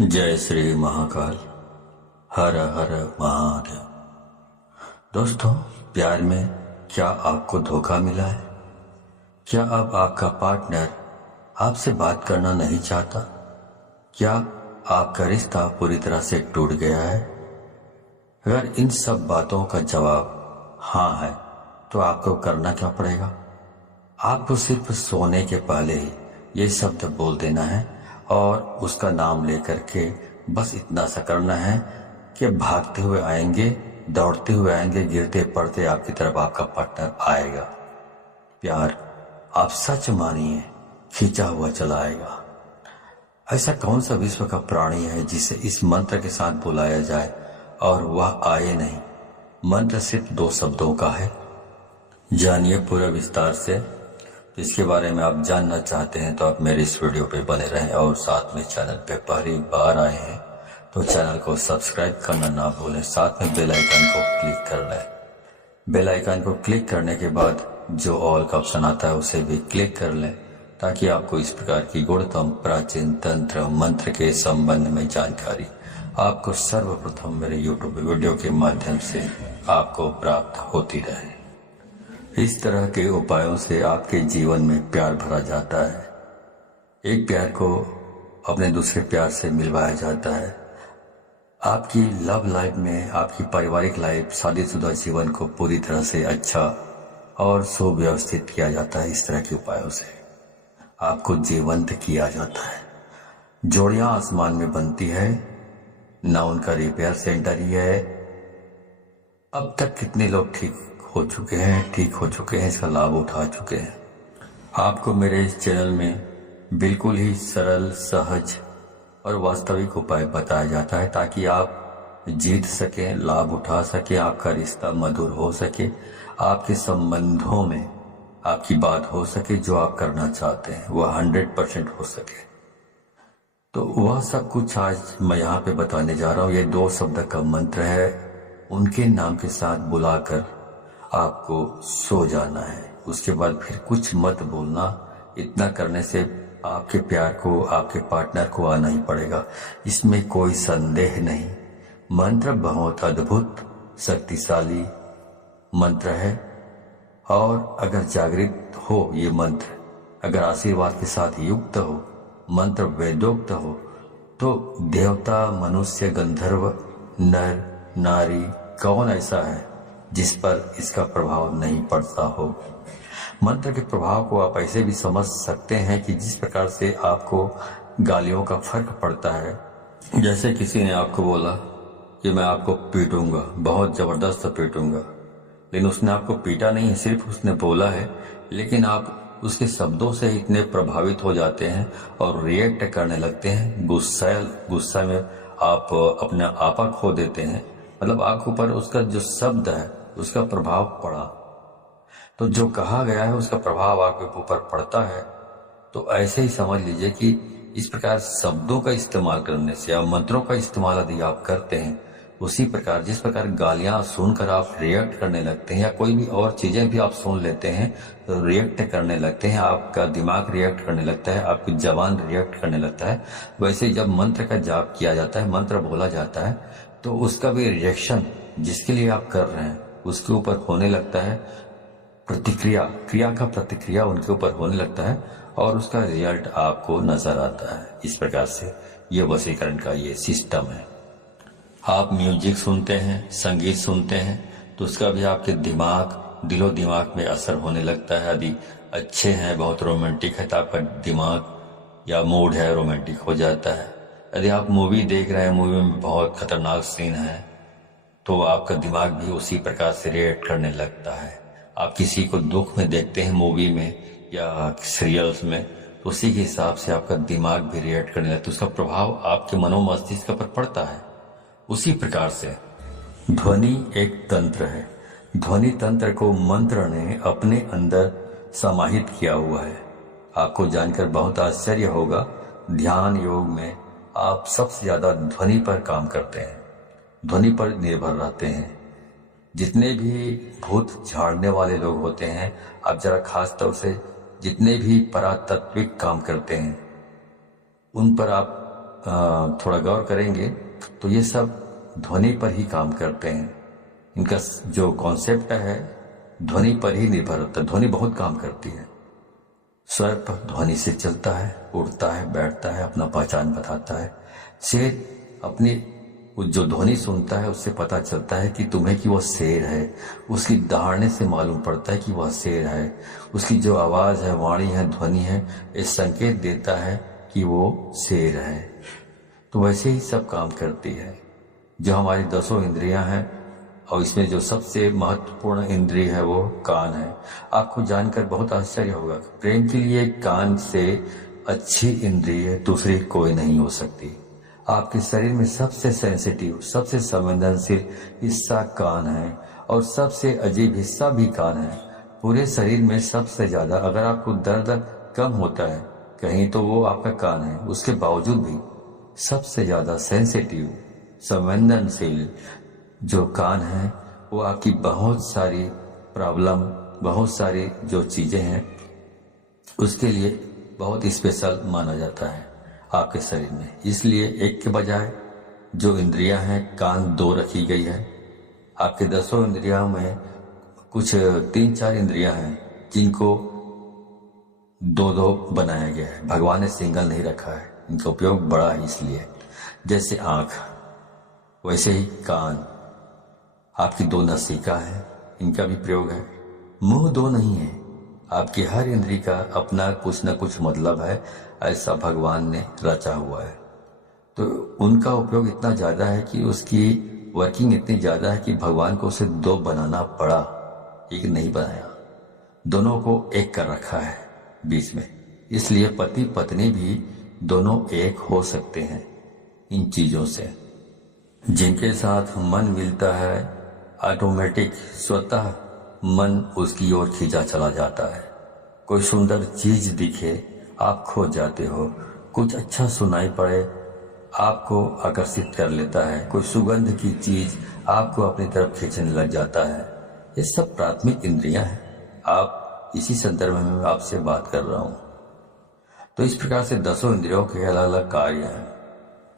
जय श्री महाकाल। हर हर महादेव। दोस्तों, प्यार में क्या आपको धोखा मिला है? क्या अब आपका पार्टनर आपसे बात करना नहीं चाहता? क्या आपका रिश्ता पूरी तरह से टूट गया है? अगर इन सब बातों का जवाब हाँ है तो आपको करना क्या पड़ेगा? आपको सिर्फ सोने के पहले ही ये शब्द बोल देना है और उसका नाम लेकर के बस इतना सा करना है कि भागते हुए आएंगे, दौड़ते हुए आएंगे, गिरते पड़ते आपकी तरफ आपका पार्टनर आएगा। प्यार आप सच मानिए खींचा हुआ चला आएगा। ऐसा कौन सा विश्व का प्राणी है जिसे इस मंत्र के साथ बुलाया जाए और वह आए नहीं? मंत्र सिर्फ 2 शब्दों का है। जानिए पूरा विस्तार से। इसके बारे में आप जानना चाहते हैं तो आप मेरे इस वीडियो पे बने रहें और साथ में चैनल पे पहली बार आए हैं तो चैनल को सब्सक्राइब करना ना भूलें। साथ में बेल आइकन को क्लिक कर लें। बेल आइकन को क्लिक करने के बाद जो ऑल का ऑप्शन आता है उसे भी क्लिक कर लें ताकि आपको इस प्रकार की गुणतम प्राचीन तंत्र मंत्र के संबंध में जानकारी आपको सर्वप्रथम मेरे यूट्यूब वीडियो के माध्यम से आपको प्राप्त होती रहे। इस तरह के उपायों से आपके जीवन में प्यार भरा जाता है। एक प्यार को अपने दूसरे प्यार से मिलवाया जाता है। आपकी लव लाइफ में, आपकी पारिवारिक लाइफ, शादीशुदा जीवन को पूरी तरह से अच्छा और सुव्यवस्थित किया जाता है। इस तरह के उपायों से आपको जीवंत किया जाता है। जोड़ियां आसमान में बनती है, ना उनका रिपेयर सेंटर ही है। अब तक कितने लोग ठीक हो चुके हैं, इसका लाभ उठा चुके हैं। आपको मेरे इस चैनल में बिल्कुल ही सरल, सहज और वास्तविक उपाय बताया जाता है ताकि आप जीत सकें, लाभ उठा सकें, आपका रिश्ता मधुर हो सके, आपके संबंधों में आपकी बात हो सके, जो आप करना चाहते हैं वह 100% हो सके। तो वह सब कुछ आज मैं यहाँ पे बताने जा रहा हूँ। ये 2 शब्द का मंत्र है। उनके नाम के साथ बुलाकर आपको सो जाना है। उसके बाद फिर कुछ मत बोलना। इतना करने से आपके प्यार को, आपके पार्टनर को आना ही पड़ेगा, इसमें कोई संदेह नहीं। मंत्र बहुत अद्भुत, शक्तिशाली मंत्र है और अगर जागृत हो ये मंत्र, अगर आशीर्वाद के साथ युक्त हो, मंत्र वेदोक्त हो, तो देवता, मनुष्य, गंधर्व, नर, नारी, कौन ऐसा है जिस पर इसका प्रभाव नहीं पड़ता हो। मंत्र के प्रभाव को आप ऐसे भी समझ सकते हैं कि जिस प्रकार से आपको गालियों का फर्क पड़ता है। जैसे किसी ने आपको बोला कि मैं आपको पीटूंगा, बहुत जबरदस्त पीटूंगा, लेकिन उसने आपको पीटा नहीं है, सिर्फ उसने बोला है, लेकिन आप उसके शब्दों से इतने प्रभावित हो जाते हैं और रिएक्ट करने लगते हैं। गुस्सा में आप अपना आपा खो देते हैं। मतलब आपके ऊपर उसका जो शब्द है उसका प्रभाव पड़ा, तो जो कहा गया है उसका प्रभाव आपके ऊपर पड़ता है। तो ऐसे ही समझ लीजिए कि इस प्रकार शब्दों का इस्तेमाल करने से या मंत्रों का इस्तेमाल यदि आप करते हैं, उसी प्रकार जिस प्रकार गालियां सुनकर आप रिएक्ट करने लगते हैं या कोई भी और चीजें भी आप सुन लेते हैं तो रिएक्ट करने लगते हैं, आपका दिमाग रिएक्ट करने लगता है, आपकी जबान रिएक्ट करने लगता है। वैसे जब मंत्र का जाप किया जाता है, मंत्र बोला जाता है, तो उसका भी रिएक्शन जिसके लिए आप कर रहे हैं उसके ऊपर होने लगता है। क्रिया का प्रतिक्रिया उनके ऊपर होने लगता है और उसका रिजल्ट आपको नजर आता है। इस प्रकार से ये वशीकरण का ये सिस्टम है। आप म्यूजिक सुनते हैं, संगीत सुनते हैं, तो उसका भी आपके दिलो दिमाग में असर होने लगता है। यदि अच्छे हैं, बहुत रोमांटिक है, तो आपका दिमाग या मूड है रोमांटिक हो जाता है। यदि आप मूवी देख रहे हैं, मूवी में बहुत खतरनाक सीन है, तो आपका दिमाग भी उसी प्रकार से रिएक्ट करने लगता है। आप किसी को दुख में देखते हैं मूवी में या सीरियल्स में, तो उसी के हिसाब से आपका दिमाग भी रिएक्ट करने लगता है, उसका प्रभाव आपके मनोमस्तिष्क पर पड़ता है। उसी प्रकार से ध्वनि एक तंत्र है। ध्वनि तंत्र को मंत्र ने अपने अंदर समाहित किया हुआ है। आपको जानकर बहुत आश्चर्य होगा, ध्यान योग में आप सबसे ज्यादा ध्वनि पर काम करते हैं, ध्वनि पर निर्भर रहते हैं। जितने भी भूत झाड़ने वाले लोग होते हैं, आप जरा खास तौर से जितने भी परातात्विक काम करते हैं उन पर आप थोड़ा गौर करेंगे तो ये सब ध्वनि पर ही काम करते हैं। इनका जो कॉन्सेप्ट है ध्वनि पर ही निर्भर होता है। ध्वनि बहुत काम करती है। स्वर पर ध्वनि से चलता है, उड़ता है, बैठता है, अपना पहचान बताता है। शेर अपनी जो ध्वनि सुनता है उससे पता चलता है कि तुम्हें कि वह शेर है। उसकी दहाड़ने से मालूम पड़ता है कि वह शेर है। उसकी जो आवाज़ है, वाणी है, ध्वनि है, ये संकेत देता है कि वो शेर है। तो वैसे ही सब काम करती है। जो हमारी 10 इंद्रियां हैं और इसमें जो सबसे महत्वपूर्ण इंद्रिय है वो कान है। आपको जानकर बहुत आश्चर्य होगा, प्रेम के लिए कान से अच्छी इंद्रिय दूसरी कोई नहीं हो सकती। आपके शरीर में सबसे सेंसिटिव, सबसे संवेदनशील हिस्सा कान है और सबसे अजीब हिस्सा भी कान है। पूरे शरीर में सबसे ज्यादा अगर आपको दर्द कम होता है कहीं तो वो आपका कान है। उसके बावजूद भी सबसे ज्यादा सेंसिटिव, संवेदनशील जो कान है वो आपकी बहुत सारी प्रॉब्लम, बहुत सारी जो चीजें हैं उसके लिए बहुत स्पेशल माना जाता है आपके शरीर में। इसलिए एक के बजाय जो इंद्रियां हैं कान 2 रखी गई है। आपके 10 इंद्रियों में कुछ 3-4 इंद्रियां हैं जिनको 2-2 बनाया गया है। भगवान ने सिंगल नहीं रखा है, इनका उपयोग बड़ा है। इसलिए जैसे आंख वैसे ही कान, आपकी 2 नासिका है, इनका भी प्रयोग है। मुंह 2 नहीं है। आपकी हर इंद्री का अपना कुछ न कुछ मतलब है, ऐसा भगवान ने रचा हुआ है। तो उनका उपयोग इतना ज्यादा है कि उसकी वर्किंग इतनी ज्यादा है कि भगवान को उसे 2 बनाना पड़ा, एक नहीं बनाया। दोनों को एक कर रखा है बीच में। इसलिए पति पत्नी भी दोनों एक हो सकते हैं इन चीजों से। जिनके साथ मन मिलता है ऑटोमेटिक स्वतः मन उसकी ओर खींचा चला जाता है। कोई सुंदर चीज दिखे आप खो जाते हो। कुछ अच्छा सुनाई पड़े आपको आकर्षित कर लेता है। कोई सुगंध की चीज आपको अपनी तरफ खींचने लग जाता है। ये सब प्राथमिक इंद्रियां हैं। आप इसी संदर्भ में आपसे बात कर रहा हूं। तो इस प्रकार से 10 इंद्रियों के अलग अलग कार्य हैं।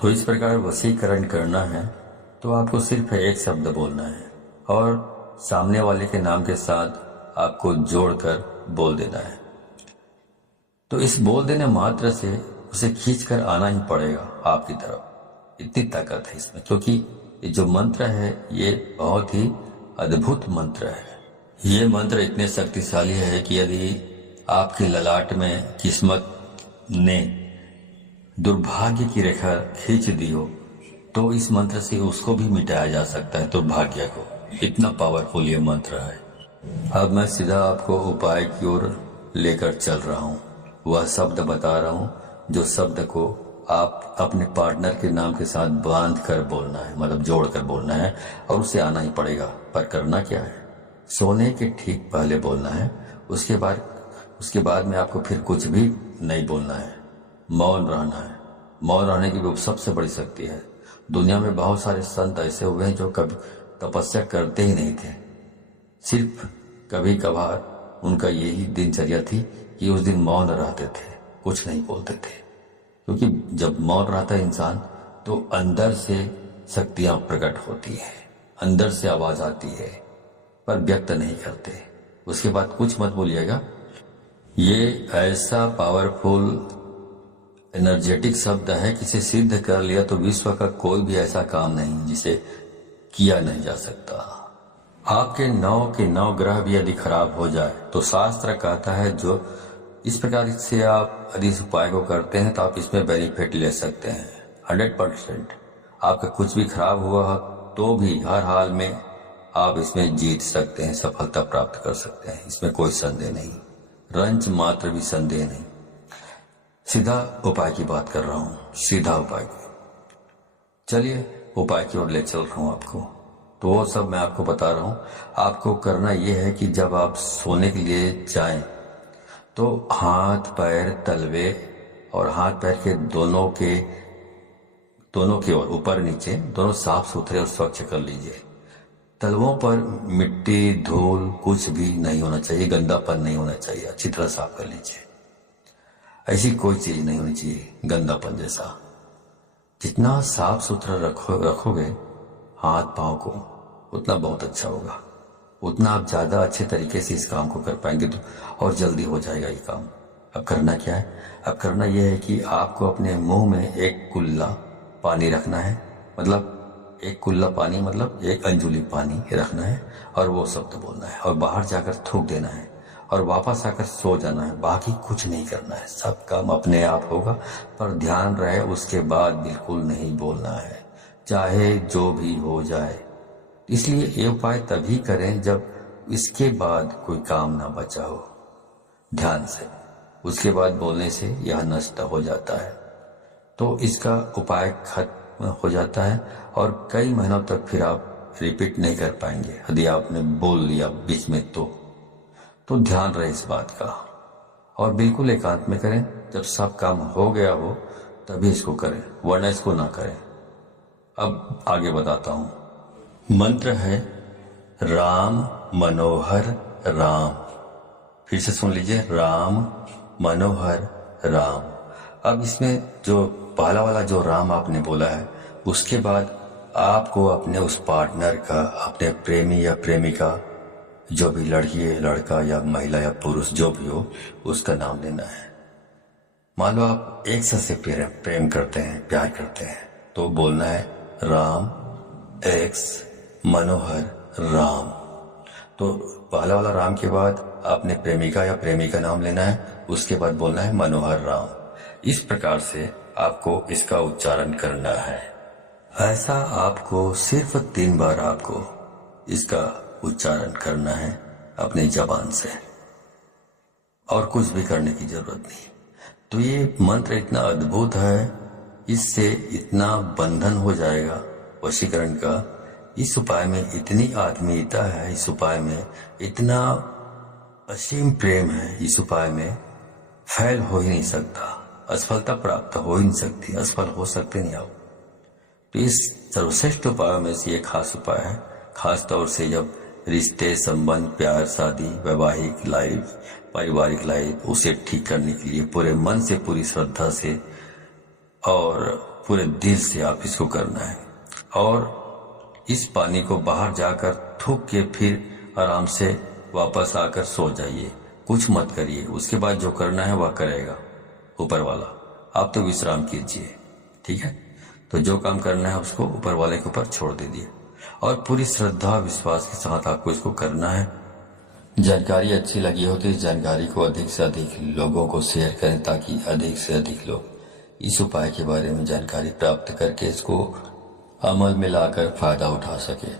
तो इस प्रकार वशीकरण करना है तो आपको सिर्फ एक शब्द बोलना है और सामने वाले के नाम के साथ आपको जोड़कर बोल देना है। तो इस बोल देने मात्र से उसे खींचकर आना ही पड़ेगा आपकी तरफ। इतनी ताकत है इसमें, क्योंकि ये जो मंत्र है ये बहुत ही अद्भुत मंत्र है। ये मंत्र इतने शक्तिशाली है कि यदि आपके ललाट में किस्मत ने दुर्भाग्य की रेखा खींच दी हो तो इस मंत्र से उसको भी मिटाया जा सकता है, दुर्भाग्य को। इतना पावरफुल ये मंत्र है। अब मैं सीधा आपको उपाय की ओर लेकर चल रहा हूँ। वह शब्द बता रहा हूँ जो शब्द को आप अपने पार्टनर के नाम के साथ बांध कर बोलना है, मतलब जोड़ कर बोलना है और उसे आना ही पड़ेगा। पर करना क्या है, सोने के ठीक पहले बोलना है। उसके बाद में आपको फिर कुछ भी नहीं बोलना है, मौन रहना है। मौन रहने की वो सबसे बड़ी शक्ति है। दुनिया में बहुत सारे संत ऐसे हुए हैं जो कभी तपस्या करते ही नहीं थे। सिर्फ कभी कभार उनका यही दिनचर्या थी कि उस दिन मौन रहते थे, कुछ नहीं बोलते थे। क्योंकि जब मौन रहता है इंसान तो अंदर से शक्तियां प्रकट होती है, अंदर से आवाज आती है, पर व्यक्त नहीं करते। उसके बाद कुछ मत बोलिएगा। ये ऐसा पावरफुल एनर्जेटिक शब्द है कि इसे सिद्ध कर लिया तो विश्व का कोई भी ऐसा काम नहीं जिसे किया नहीं जा सकता। आपके 9 के 9 ग्रह भी यदि खराब हो जाए तो शास्त्र कहता है जो इस प्रकार से आप यदि इस उपाय को करते हैं तो आप इसमें बेनिफिट ले सकते हैं 100%। आपका कुछ भी खराब हुआ तो भी हर हाल में आप इसमें जीत सकते हैं, सफलता प्राप्त कर सकते हैं। इसमें कोई संदेह नहीं, रंच मात्र भी संदेह नहीं। सीधा उपाय की बात कर रहा हूं, सीधा उपाय की। चलिए उपाय की ओर ले चल रहा हूं आपको। तो वो सब मैं आपको बता रहा हूं। आपको करना यह है कि जब आप सोने के लिए जाएं तो हाथ पैर तलवे और हाथ पैर के दोनों के ओर ऊपर नीचे दोनों साफ सुथरे और स्वच्छ कर लीजिए। तलवों पर मिट्टी धूल कुछ भी नहीं होना चाहिए, गंदापन नहीं होना चाहिए। अच्छी तरह साफ कर लीजिए। ऐसी कोई चीज नहीं होनी चाहिए गंदापन जैसा। जितना साफ सुथरा रखोगे हाथ पाँव को, उतना बहुत अच्छा होगा, उतना आप ज़्यादा अच्छे तरीके से इस काम को कर पाएंगे तो और जल्दी हो जाएगा ये काम। अब करना क्या है? अब करना यह है कि आपको अपने मुंह में एक कुल्ला पानी रखना है, मतलब एक कुल्ला पानी मतलब एक अंजुली पानी रखना है और वो शब्द बोलना है और बाहर जाकर थूक देना है और वापस आकर सो जाना है। बाकी कुछ नहीं करना है, सब काम अपने आप होगा। पर ध्यान रहे उसके बाद बिल्कुल नहीं बोलना है, चाहे जो भी हो जाए। इसलिए ये उपाय तभी करें जब इसके बाद कोई काम ना बचा हो। ध्यान से उसके बाद बोलने से यह नष्ट हो जाता है, तो इसका उपाय खत्म हो जाता है और कई महीनों तक फिर आप रिपीट नहीं कर पाएंगे यदि आपने बोल लिया बीच में तो ध्यान रहे इस बात का। और बिल्कुल एकांत में करें, जब सब काम हो गया हो तभी इसको करें, वरना इसको ना करें। अब आगे बताता हूं। मंत्र है राम मनोहर राम। फिर से सुन लीजिए, राम मनोहर राम। अब इसमें जो पहला वाला जो राम आपने बोला है, उसके बाद आपको अपने उस पार्टनर का, अपने प्रेमी या प्रेमिका, जो भी लड़की है, लड़का या महिला या पुरुष जो भी हो, उसका नाम लेना है। मान लो आप एक से प्रेम करते हैं, प्यार करते हैं, तो बोलना है राम एक्स मनोहर राम। तो पहला वाला राम के बाद आपने प्रेमिका या प्रेमी का नाम लेना है, उसके बाद बोलना है मनोहर राम। इस प्रकार से आपको इसका उच्चारण करना है। ऐसा आपको सिर्फ 3 बार आपको इसका उच्चारण करना है अपनी जबान से, और कुछ भी करने की जरूरत नहीं। तो ये मंत्र इतना अद्भुत है, इससे इतना बंधन हो जाएगा वशीकरण का। इस उपाय में इतनी आत्मीयता है, इस उपाय में इतना असीम प्रेम है, इस उपाय में फैल हो ही नहीं सकता, असफलता प्राप्त हो ही नहीं सकती, असफल हो सकते नहीं आप। तो इस सर्वश्रेष्ठ उपायों में से ये खास उपाय है, खास तौर से जब रिश्ते, संबंध, प्यार, शादी, वैवाहिक लाइफ, पारिवारिक लाइफ, उसे ठीक करने के लिए पूरे मन से, पूरी श्रद्धा से और पूरे दिल से आप इसको करना है। और इस पानी को बाहर जाकर थूक के फिर आराम से वापस आकर सो जाइए, कुछ मत करिए। उसके बाद जो करना है वह करेगा ऊपर वाला, आप तो विश्राम कीजिए, ठीक है। तो जो काम करना है उसको ऊपर वाले के ऊपर छोड़ दीजिए और पूरी श्रद्धा विश्वास के साथ आपको इसको करना है। जानकारी अच्छी लगी हो तो इस जानकारी को अधिक से अधिक लोगों को शेयर करें, ताकि अधिक से अधिक लोग इस उपाय के बारे में जानकारी प्राप्त करके इसको अमल में लाकर फायदा उठा सके।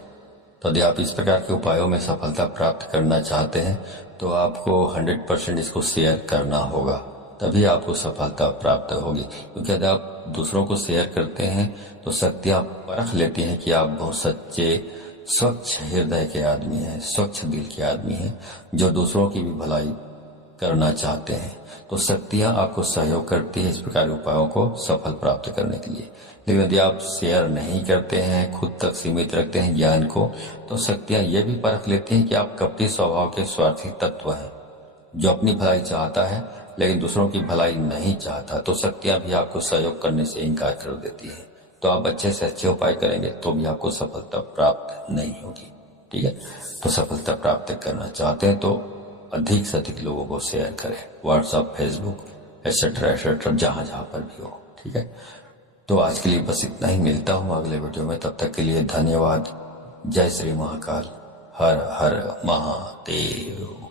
तो यदि आप इस प्रकार के उपायों में सफलता प्राप्त करना चाहते हैं तो आपको 100% इसको शेयर करना होगा, तभी आपको सफलता प्राप्त होगी। क्योंकि यदि आप दूसरों को शेयर करते हैं तो शक्तियां परख लेती हैं कि आप बहुत सच्चे, स्वच्छ हृदय के आदमी हैं, स्वच्छ दिल के आदमी हैं, जो दूसरों की भी भलाई करना चाहते हैं। तो शक्तियां आपको सहयोग करती है इस प्रकार के उपायों को सफल प्राप्त करने के लिए। लेकिन यदि आप शेयर नहीं करते हैं, खुद तक सीमित रखते हैं ज्ञान को, तो शक्तियां ये भी परख लेती हैं कि आप कपटी स्वभाव के स्वार्थी तत्व हैं, जो अपनी भलाई चाहता है लेकिन दूसरों की भलाई नहीं चाहता। तो शक्तियां भी आपको सहयोग करने से इनकार कर देती है। तो आप अच्छे से अच्छे उपाय करेंगे तो भी आपको सफलता प्राप्त नहीं होगी, ठीक है। तो सफलता प्राप्त करना चाहते हैं तो अधिक से अधिक लोगों को शेयर करें, व्हाट्सएप, फेसबुक एक्सेट्रा जहां जहां पर भी हो, ठीक है। तो आज के लिए बस इतना ही, मिलता हूँ अगले वीडियो में। तब तक के लिए धन्यवाद। जय श्री महाकाल, हर हर महादेव।